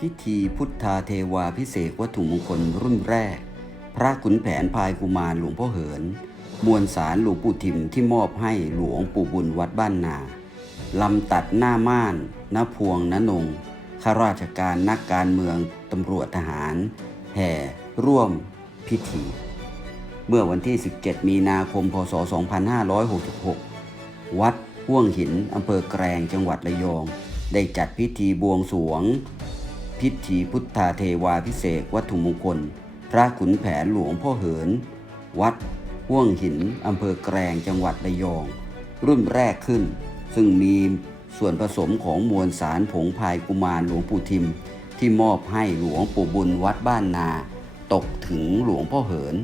พิธีพุทธาเทวาพิเศษวัตถุมงคลรุ่นแรก พระขุนแผนพายกุมารหลวงพ่อเหิน มวลสารหลวงปู่ทิมที่มอบให้หลวงปู่บุญวัดบ้านนาลำตัดหน้าม่านหน้าพวงนนงข้าราชการนักการเมืองตำรวจทหาร แห่ร่วมพิธี เมื่อวันที่ 17 มีนาคม พศ 2566 วัดห่วงหินอำเภอแกลงจังหวัดระยอง ได้จัดพิธีบวงสรวง พิธีพุทธาเทวาพิเศษวัตถุมงคล พระขุนแผนหลวงพ่อเหิน วัดห่วงหินอำเภอแกลงจังหวัดระยอง รุ่นแรกขึ้น ซึ่งมีส่วนผสมของมวลสารผงพายกุมารหลวงปู่ทิม ที่มอบให้หลวงปู่บุญวัดบ้านนา ตกถึงหลวงพ่อเหิน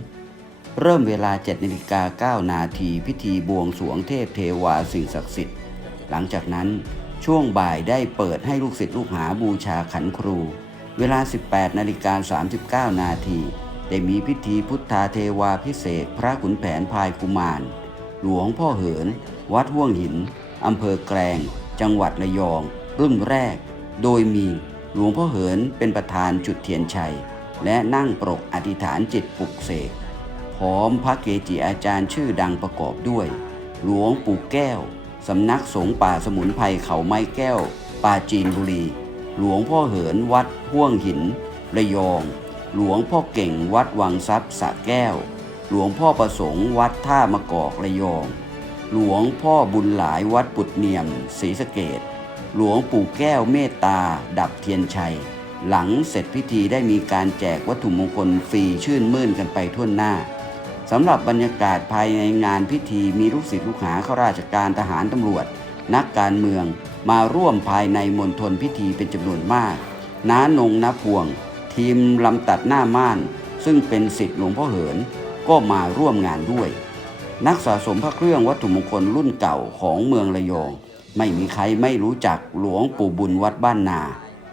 เริ่มเวลา7นาฬิกา9นาทีพิธีบวงสรวงเทพเทวาสิ่งศักดิ์สิทธิ์ หลังจากนั้น ช่วงบ่ายได้เปิดให้ลูกศิษย์ลูกหาบูชาขันครู เวลา 18นาฬิกา39 นาทีได้มีพิธีพุทธาเทวาพิเศษพระขุนแผนพายกุมาร หลวงพ่อเหิน วัดห่วงหิน อำเภอแกลง จังหวัดระยอง รุ่นแรก โดยมีหลวงพ่อเหินเป็นประธานจุดเทียนชัย และนั่งปรกอธิษฐานจิตปลุกเสกพร้อมพระเกจิอาจารย์ชื่อดังประกอบด้วย หลวงปู่แก้ว สำนักสงฆ์ป่าสมุนไพรเขาไม้แก้วปราจีนบุรี หลวงพ่อเหินวัดห่วงหิน ระยอง หลวงพ่อเก่งวัดวังทรัพย์สะแก้ว หลวงพ่อประสงค์วัดท่ามะกอกระยอง หลวงพ่อบุญหลายวัดปุดเนียมศรีสะเกดหลวงปู่แก้วเมตตา ดับเทียนชัย หลังเสร็จพิธีได้มีการแจกวัตถุมงคลฟรีชื่นมื่นกันไปทั่วหน้า สำหรับบรรยากาศภายในงานพิธีมีลูกศิษย์ลูกหาข้าราชการทหารตำรวจ นักการเมืองมาร่วมภายในมณฑลพิธีเป็นจำนวนมาก น้านงน้าพวง ทีมลำตัดหน้าม่าน ซึ่งเป็นศิษย์หลวงพ่อเหิน ก็มาร่วมงานด้วย นักสะสมพระเครื่องวัตถุมงคลรุ่นเก่าของเมืองระยอง ไม่มีใครไม่รู้จักหลวงปู่บุญวัดบ้านนา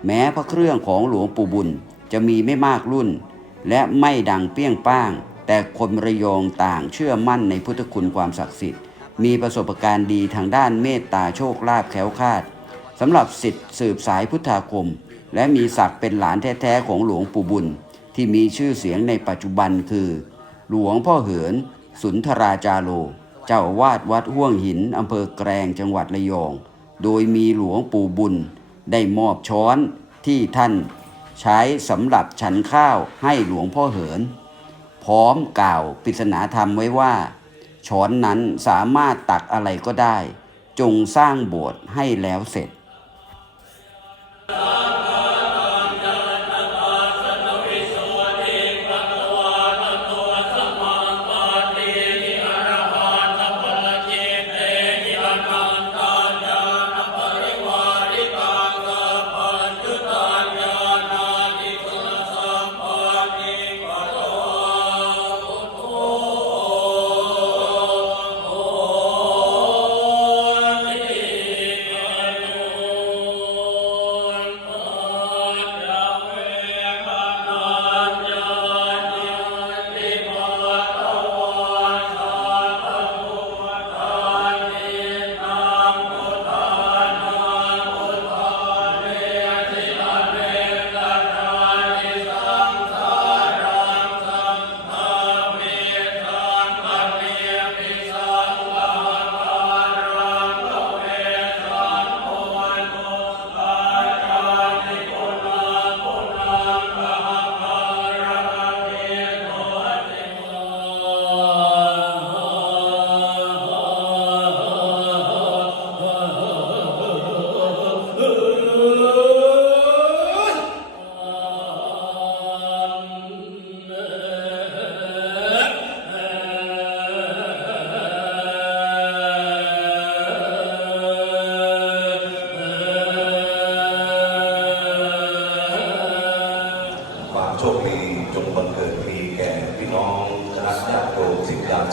แม้พระเครื่องของหลวงปู่บุญจะมีไม่มากรุ่น และไม่ดังเปี้ยงป้าง แต่คนระยองต่างเชื่อมั่นในพุทธคุณความศักดิ์สิทธิ์ มีประสบการณ์ดีทางด้านเมตตาโชคลาภแค้วคาดสำหรับสิทธิ์สืบสายพุทธาคม และมีศักดิ์เป็นหลานแท้ๆของหลวงปู่บุญ ที่มีชื่อเสียงในปัจจุบันคือ หลวงพ่อเหิน สุนทราจาโล เจ้าอาวาดวัดห่วงหินอำเภอแกลงจังหวัดระยอง โดยมีหลวงปู่บุญ ได้มอบช้อนที่ท่าน ใช้สำหรับฉันข้าวให้หลวงพ่อเหิน พร้อมกล่าวปริศนาธรรมไว้ว่า ช้อนนั้นสามารถตักอะไรก็ได้ จงสร้างโบสถ์ให้แล้วเสร็จ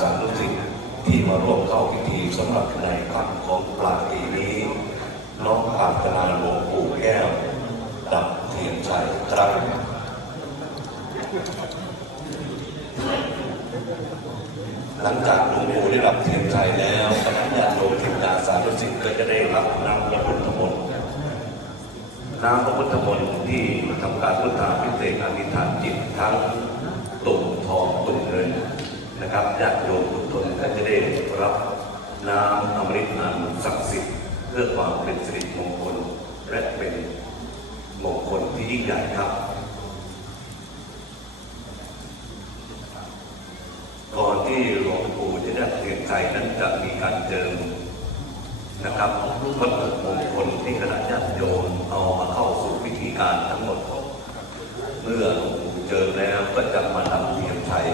ศิษยาจารย์ลูกศิษย์ที่มาร่วมเข้าพิธีสำหรับในค่ำของปลายปีนี้น้องปรารถนาหลวงปู่แก้ว ดับเทียนชัยครับหลังจากหลวงปู่ได้รับเทียนชัยแล้วคณะญาติโยมศิษยาสาธุศิษย์ก็จะได้รับนำพระพุทธมนต์น้ำพระพุทธมนต์ที่ทำการพุทธาพิเศษอธิษฐานจิตทั้งตุ่มทองตุ่มเงิน นะครับญาติโยมทุกคนก็จะได้รับน้ำอมฤตนันศักดิ์สิทธิ์เพื่อความเป็นสิริมงคลและเป็นมงคลที่ยิ่งใหญ่ครับ ก่อนที่หลวงปู่จะได้เปลี่ยนใจนั้นจะมีการเจิมนะครับวัตถุมงคลที่คณะญาติโยมเอามาเข้าสู่พิธีการทั้งหมด เมื่อหลวงปู่เจิมแล้วก็จะมาทำเทียนชัย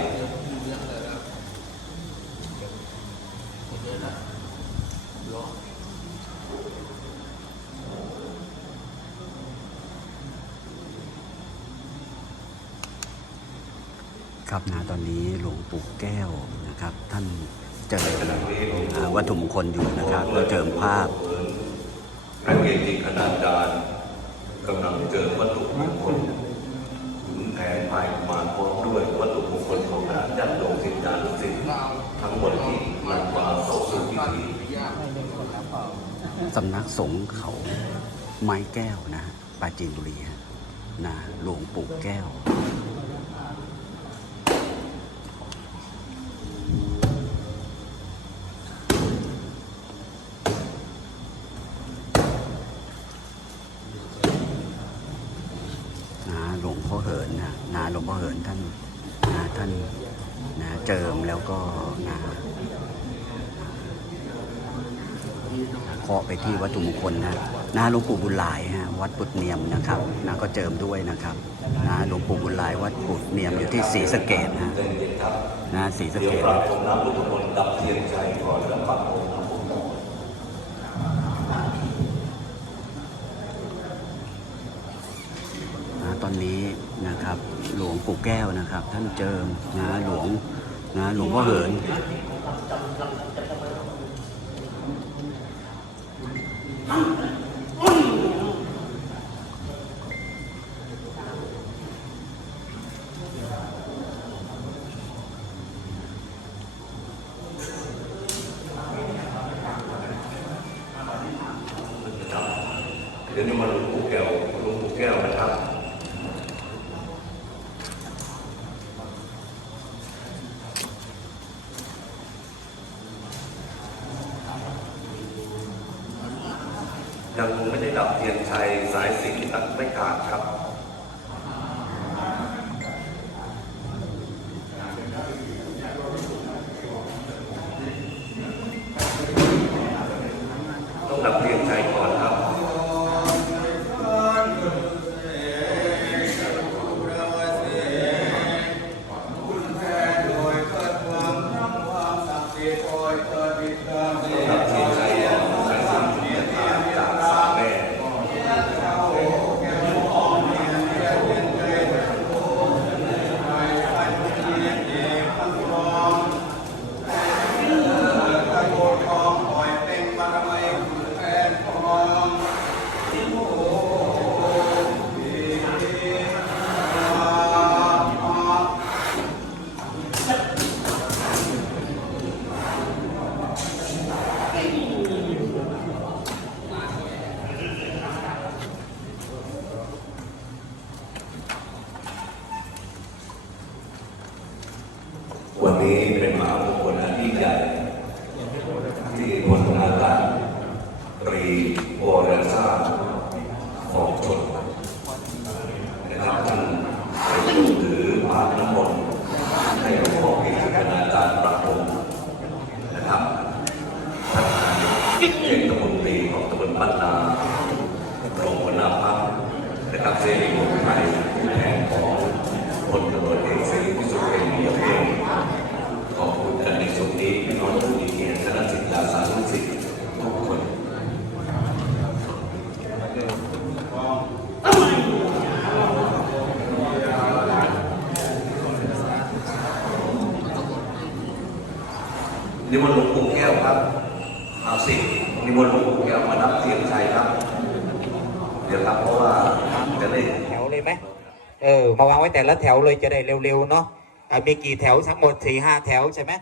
ครับนะตอนนี้หลวงปู่แก้วนะครับ ท่านเจิมอ่าวัตถุมงคลอยู่นะครับก็เจิมภาพพระเกจิคณาจารย์กำลังเจิมวัตถุมงคลขุนแผนภายมาพร้อมด้วยวัตถุมงคลของคณะญาติโยมศิษยานุศิษย์ทั้งหมดที่นำมาเข้าสู่พิธีสำนักสงฆ์เขาไม้แก้วนะปราจีนบุรีฮะนะหลวงปู่แก้ว นะหลวงพ่อเหินนะนะหลวงพ่อเหินท่านนะท่านนะเจิมแล้วก็นะเคาะไปที่วัตถุมงคลนะนะหลวงปู่บุญหลายฮะวัดปุตเนียมนะครับนะก็เจิมด้วยนะครับนะหลวงปู่บุญหลายวัดปุตเนียมอยู่ที่ศรีสะเกดนะนะศรีสะเดี๋ยวเกดปราผมน้ำพุทธมนต์ดับเทียนชัยก่อนแล้วปักองค์น้ำพุทธมนต์ นะตอนนี้ นะครับ หลวงปู่แก้วนะครับ ท่านเจิมนะหลวงนะหลวงพ่อเหินเดี๋ยวนี้มาหลวงปู่แก้วหลวงปู่แก้วนะครับ ยังไม่ได้ดับเทียนชัยสายสิญจน ตัดไม่ขาดครับ นิมนต์หลวงปู่แก้วครับเอาสินิมนต์หลวงปู่แก้วมานับเสียงชัยครับ เดี๋ยวครับเพราะว่าจะได้แถวเลยไหมเออมาวางไว้แต่ละแถวเลยจะได้เร็วๆเนาะมีกี่แถวทั้งหมดสี่ห้าแถวใช่ไหม